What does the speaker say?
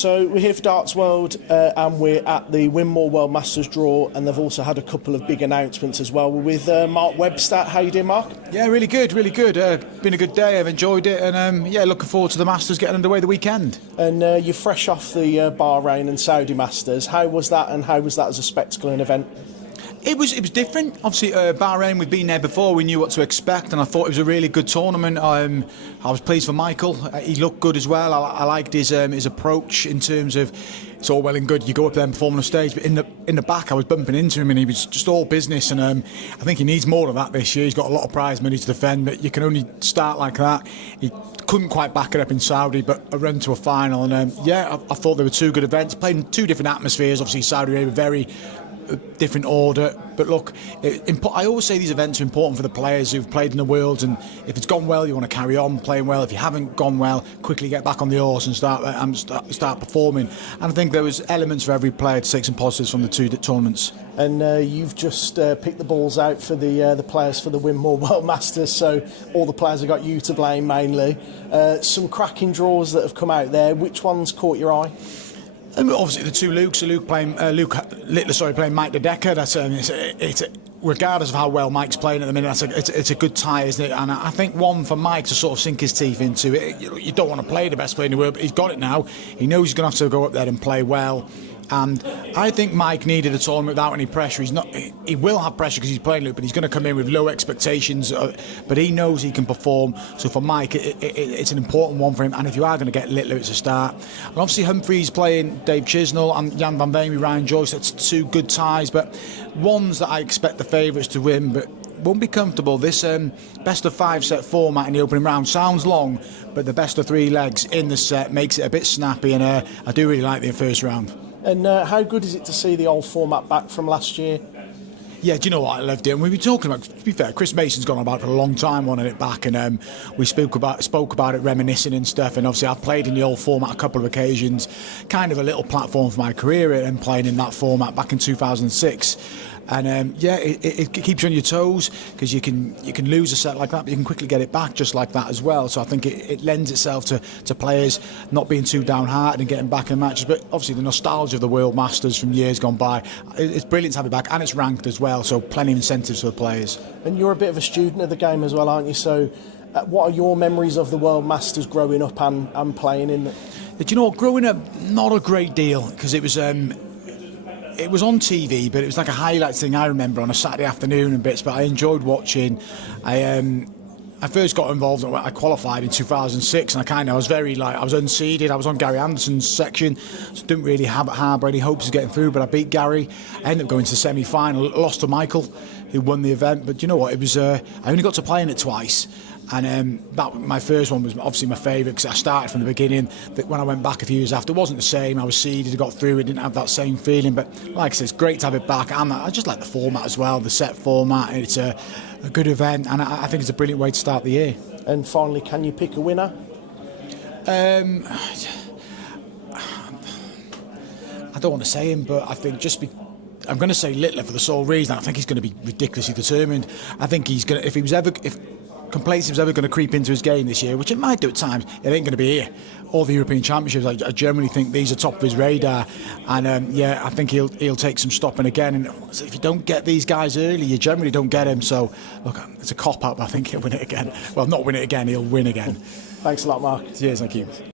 So we're here for Darts World and we're at the Winmau World Masters draw, and they've also had a couple of big announcements as well. We're with Mark Webster. How you doing, Mark? Yeah, really good, really good. Been a good day, I've enjoyed it, and looking forward to the Masters getting underway the weekend. And you're fresh off the Bahrain and Saudi Masters. How was that, and how was that as a spectacle and event? It was different. Obviously, Bahrain, we've been there before. We knew what to expect, and I thought it was a really good tournament. I was pleased for Michael. He looked good as well. I liked his approach in terms of it's all well and good. You go up there and perform on the stage, but in the back, I was bumping into him, and he was just all business. And I think he needs more of that this year. He's got a lot of prize money to defend, but you can only start like that. He couldn't quite back it up in Saudi, but a run to a final. And I thought there were two good events. Played in two different atmospheres. Obviously, Saudi Arabia very different order, but look, I always say these events are important for the players who've played in the Worlds, and if it's gone well, you want to carry on playing well. If you haven't gone well, quickly get back on the horse and start performing. And I think there was elements for every player to take some positives from the two tournaments. And you've just picked the balls out for the players for the Winmau World Masters, so all the players have got you to blame mainly. Some cracking draws that have come out there. Which ones caught your eye? Obviously, the two Lukes, Luke Littler playing Mike De Decker. That's it's regardless of how well Mike's playing at the minute, it's a good tie, isn't it? And I think one for Mike to sort of sink his teeth into it. You don't want to play the best player in the world, but he's got it now. He knows he's going to have to go up there and play well. And I think Mike needed a tournament without any pressure. He will have pressure because he's playing Luke, but he's going to come in with low expectations. But he knows he can perform. So for Mike, it's an important one for him. And if you are going to get Littler, it's a start. And obviously Humphrey's playing Dave Chisnell and Jan van Veen with Ryan Joyce. That's two good ties, but ones that I expect the favourites to win, but won't be comfortable. This best of 5 set format in the opening round sounds long, but the best of 3 legs in the set makes it a bit snappy, and I do really like the first round. And how good is it to see the old format back from last year? Yeah, do you know what? I loved it. And we've been talking about, to be fair, Chris Mason's gone about it for a long time wanting it back, and we spoke about it reminiscing and stuff. And obviously I've played in the old format a couple of occasions, kind of a little platform for my career, and playing in that format back in 2006. And it keeps you on your toes, because you can lose a set like that, but you can quickly get it back just like that as well. So I think it lends itself to players not being too downhearted and getting back in matches. But obviously the nostalgia of the World Masters from years gone by, it's brilliant to have it back, and it's ranked as well, so plenty of incentives for the players. And you're a bit of a student of the game as well, aren't you? So what are your memories of the World Masters growing up and playing in it? Do you know what, growing up, not a great deal, because it was on TV, but it was like a highlight thing I remember on a Saturday afternoon and bits, but I enjoyed watching. I first got involved, I qualified in 2006, and I was unseeded. I was on Gary Anderson's section, so didn't really harbour any hopes of getting through, but I beat Gary. I ended up going to the semi-final, lost to Michael, who won the event, but you know what, it was I only got to play in it twice. And my first one was obviously my favourite, because I started from the beginning. That when I went back a few years after, it wasn't the same. I was seeded, I got through it, didn't have that same feeling. But like I said, it's great to have it back. And I just like the format as well, the set format. It's a good event, and I think it's a brilliant way to start the year. And finally, can you pick a winner? I don't want to say him, but I think I'm going to say Littler for the sole reason I think he's going to be ridiculously determined. I think he's going to, if complacency was ever going to creep into his game this year, which it might do at times, it ain't going to be here. All the European Championships, I generally think these are top of his radar, and I think he'll take some stopping again. And if you don't get these guys early, you generally don't get him. So look, it's a cop-out, but I think he'll win it again. Well, not win it again, he'll win again. Thanks a lot, Mark. Cheers, thank you.